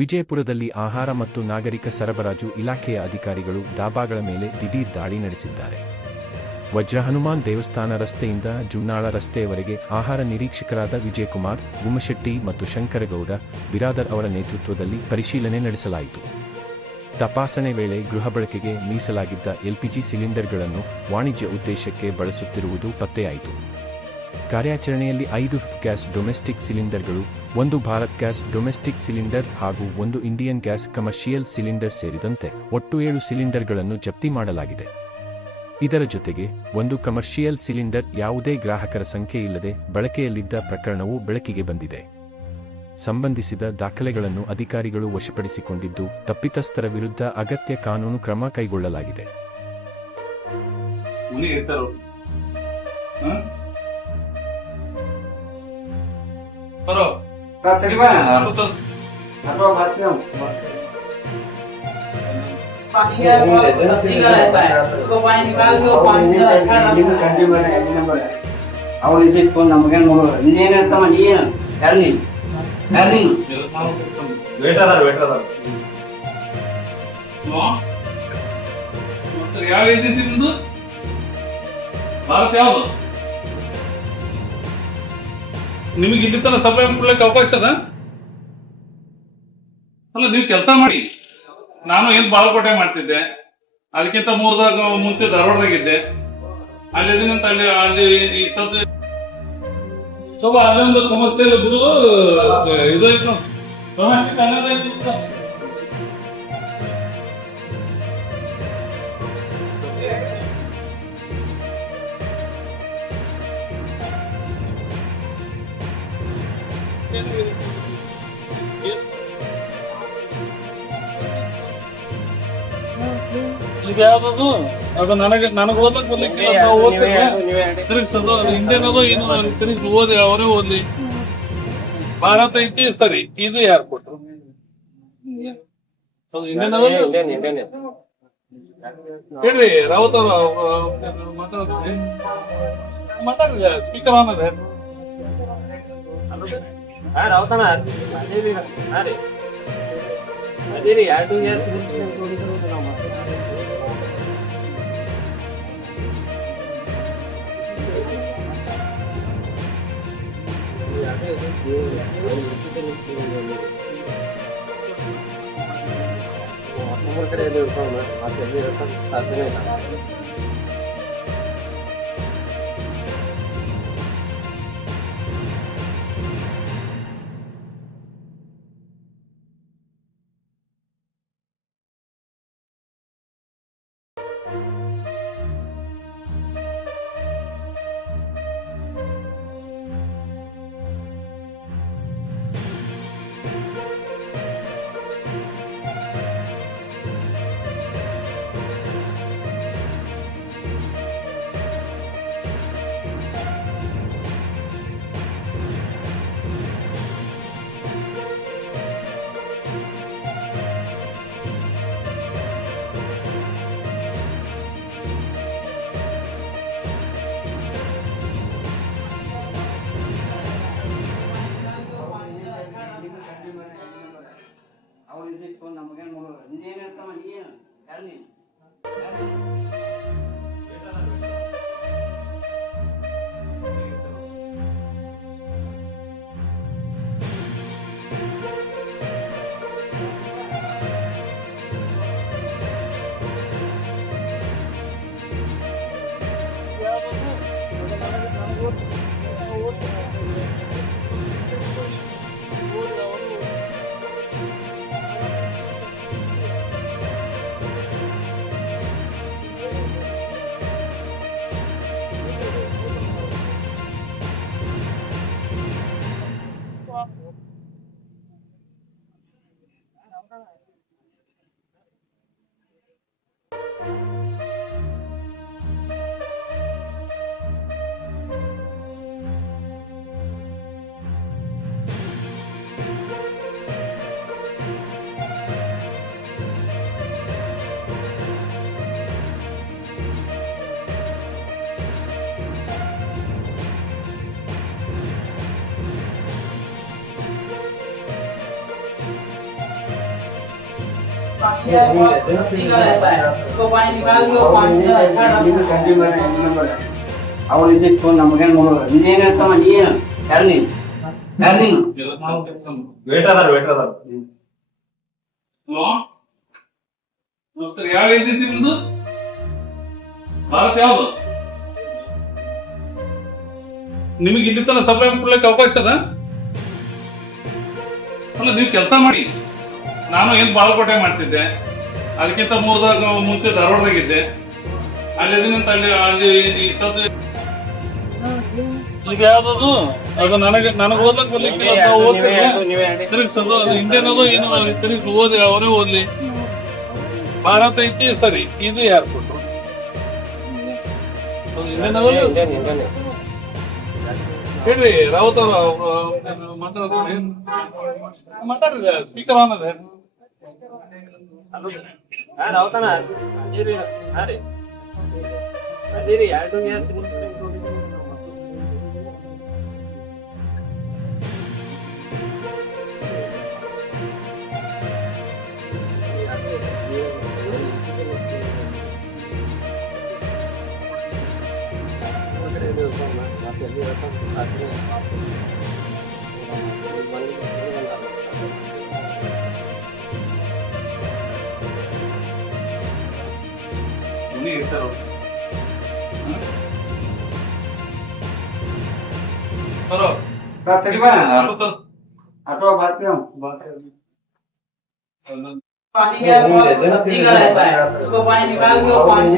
ವಿಜಯಪುರದಲ್ಲಿ ಆಹಾರ ಮತ್ತು ನಾಗರಿಕ ಸರಬರಾಜು ಇಲಾಖೆಯ ಅಧಿಕಾರಿಗಳು ಡಾಬಾಗಳ ಮೇಲೆ ದಿಢೀರ್ ದಾಳಿ ನಡೆಸಿದ್ದಾರೆ. ವಜ್ರ ಹನುಮಾನ್ ದೇವಸ್ಥಾನ ರಸ್ತೆಯಿಂದ ಜುನ್ನಾಳ ರಸ್ತೆಯವರೆಗೆ ಆಹಾರ ನಿರೀಕ್ಷಕರಾದ ವಿಜಯಕುಮಾರ್, ಗುಮ್ಮಶೆಟ್ಟಿ ಮತ್ತು ಶಂಕರಗೌಡ ಬಿರಾದರ್ ಅವರ ನೇತೃತ್ವದಲ್ಲಿ ಪರಿಶೀಲನೆ ನಡೆಸಲಾಯಿತು. ತಪಾಸಣೆ ವೇಳೆ ಗೃಹ ಬಳಕೆಗೆ ಮೀಸಲಾಗಿದ್ದ ಎಲ್ಪಿಜಿ ಸಿಲಿಂಡರ್ಗಳನ್ನು ವಾಣಿಜ್ಯ ಉದ್ದೇಶಕ್ಕೆ ಬಳಸುತ್ತಿರುವುದು ಪತ್ತೆಯಾಯಿತು. ಕಾರ್ಯಾಚರಣೆಯಲ್ಲಿ 5 ಗ್ಯಾಸ್ ಡೊಮೆಸ್ಟಿಕ್ ಸಿಲಿಂಡರ್ಗಳು, 1 ಭಾರತ್ ಗ್ಯಾಸ್ ಡೊಮೆಸ್ಟಿಕ್ ಸಿಲಿಂಡರ್ ಹಾಗೂ 1 ಇಂಡಿಯನ್ ಗ್ಯಾಸ್ ಕಮರ್ಷಿಯಲ್ ಸಿಲಿಂಡರ್ ಸೇರಿದಂತೆ ಒಟ್ಟು 7 ಸಿಲಿಂಡರ್ಗಳನ್ನು ಜಪ್ತಿ ಮಾಡಲಾಗಿದೆ. ಇದರ ಜೊತೆಗೆ 1 ಕಮರ್ಷಿಯಲ್ ಸಿಲಿಂಡರ್ ಯಾವುದೇ ಗ್ರಾಹಕರ ಸಂಖ್ಯೆ ಇಲ್ಲದೆ ಬಳಕೆಯಲ್ಲಿದ್ದ ಪ್ರಕರಣವೂ ಬೆಳಕಿಗೆ ಬಂದಿದೆ. ಸಂಬಂಧಿಸಿದ ದಾಖಲೆಗಳನ್ನು ಅಧಿಕಾರಿಗಳು ವಶಪಡಿಸಿಕೊಂಡಿದ್ದು, ತಪ್ಪಿತಸ್ಥರ ವಿರುದ್ಧ ಅಗತ್ಯ ಕಾನೂನು ಕ್ರಮ ಕೈಗೊಳ್ಳಲಾಗಿದೆ. ಯಾವ ಏಜೆನ್ಸಿ ನಿಮ್ದು? ಭಾರತ್ ಯಾವುದು? ನಿಮಗೆ ಇಲ್ಲಿ ತನ ಸಪ್ಲೈ ಕೊಡ್ಲಿಕ್ಕೆ ಅವಕಾಶ ಅದ? ಅಲ್ಲ, ನೀವು ಕೆಲಸ ಮಾಡಿ. ನಾನು ಏನ್ ಬಾಗಲಕೋಟೆ ಮಾಡ್ತಿದ್ದೆ, ಅದಕ್ಕಿಂತ 3 ಮುಂಚೆ ಧಾರವಾಡದಾಗಿದ್ದೆ. ಅಲ್ಲಿದ್ದೀನಂತ ಅಲ್ಲಿ ಸ್ವಲ್ಪ ಅಲ್ಲೊಂದು ಸಮಸ್ಯೆ ಗುರು ಇದಾಯ್ತು. ಇದು ಯಾವ್ದು? ಅದು ನನಗೆ ಓದಕ್ ಬರ್ಲಿಕ್ಕಿಲ್ಲ. ತಿರುಗಿಸೋದು ಇಂಡಿಯನ್ ಅದು ಏನು ತಿರುಗಿಸಿ ಓದಿ, ಅವರೇ ಓದ್ಲಿ. ಭಾರತ ಐತಿ ಸರಿ. ಇದು ಯಾರು ಕೊಟ್ರು? ಇಂಡಿಯನ್ ಹೇಳ್ರಿ. ರಾವತ್ ಅವರು ಮಾತಾಡ್ರಿ. ಸ್ಪೀಕರ್ ಆನ್ ಅದೇ. ರಾವತನ ಅದೇ ರೀ 2 ಇಯರ್ಸ್ ಕಡೆ ಮತ್ತೆ ಸಾಧನೆ ಇಲ್ಲ. ಅವ್ರು ಇದಕ್ಕೆ ನಮಗೇನು ನೋಡೋದು ನೀನೇನು ಹೇಳ್ತಾವ ನೀ ಯಾರು ನೀನು ಯಾರು ನೀನು ವೇಟರ್ ಅದಾರ ಹಲೋ ಯಾವ ಏಜೆನ್ಸಿ ನಿಮ್ದು ಭಾರತ್ ಯಾವ್ದು ನಿಮಗೆ ಇಲ್ಲಿ ತನಕ ಸಪ್ಲೈ ಕೊಡ್ಲಿಕ್ಕೆ ಅವಕಾಶ ಅದ ಅಲ್ಲ ನೀವು ಕೆಲಸ ಮಾಡಿ ನಾನು ಏನ್ ಬಾಗಲಕೋಟೆ ಮಾಡ್ತಿದ್ದೆ ಅದಕ್ಕಿಂತ ಮುಂಚೆ ಧಾರವಾಡದಾಗಿದ್ದೆ ಅಲ್ಲಿ ಅಲ್ಲಿ ಈಗ ಯಾವ್ದದು ಅದು ನನಗೆ ಓದ್ಲಕ್ ಬರ್ಲಿಕ್ಕಿಲ್ಲ ಅಂತ ಓದ್ತಿದ್ದೆ ತಿರುಗಿಸೋದು ಅದು ಇಂಡಿಯನ್ ಅದು ಏನು ತಿರುಗಿಸಿ ಓದಿ ಅವರೇ ಓದ್ಲಿ ಭಾರತ ಐತಿ ಸರಿ ಇದು ಯಾರು ಕೊಟ್ರು ಇಂಡಿಯನ್ ಅದು ಹೇಳ್ರಿ ರಾವತ್ ಅವರು ಮಾತಾಡ್ರಿ ಸ್ಪೀಕರ್ ಆನ್ ಅದೇ ರಾವತನ ಅದೇರಿ ಹಾ ರೀ ಅದೇರಿ 2 ಇಯರ್ಸ್ ಇರ್ತಾರ ಆಟೋ ಬರ್ತೀವಿ पानी क्या ठीक रहता है उसको पानी निकाल के वो पानी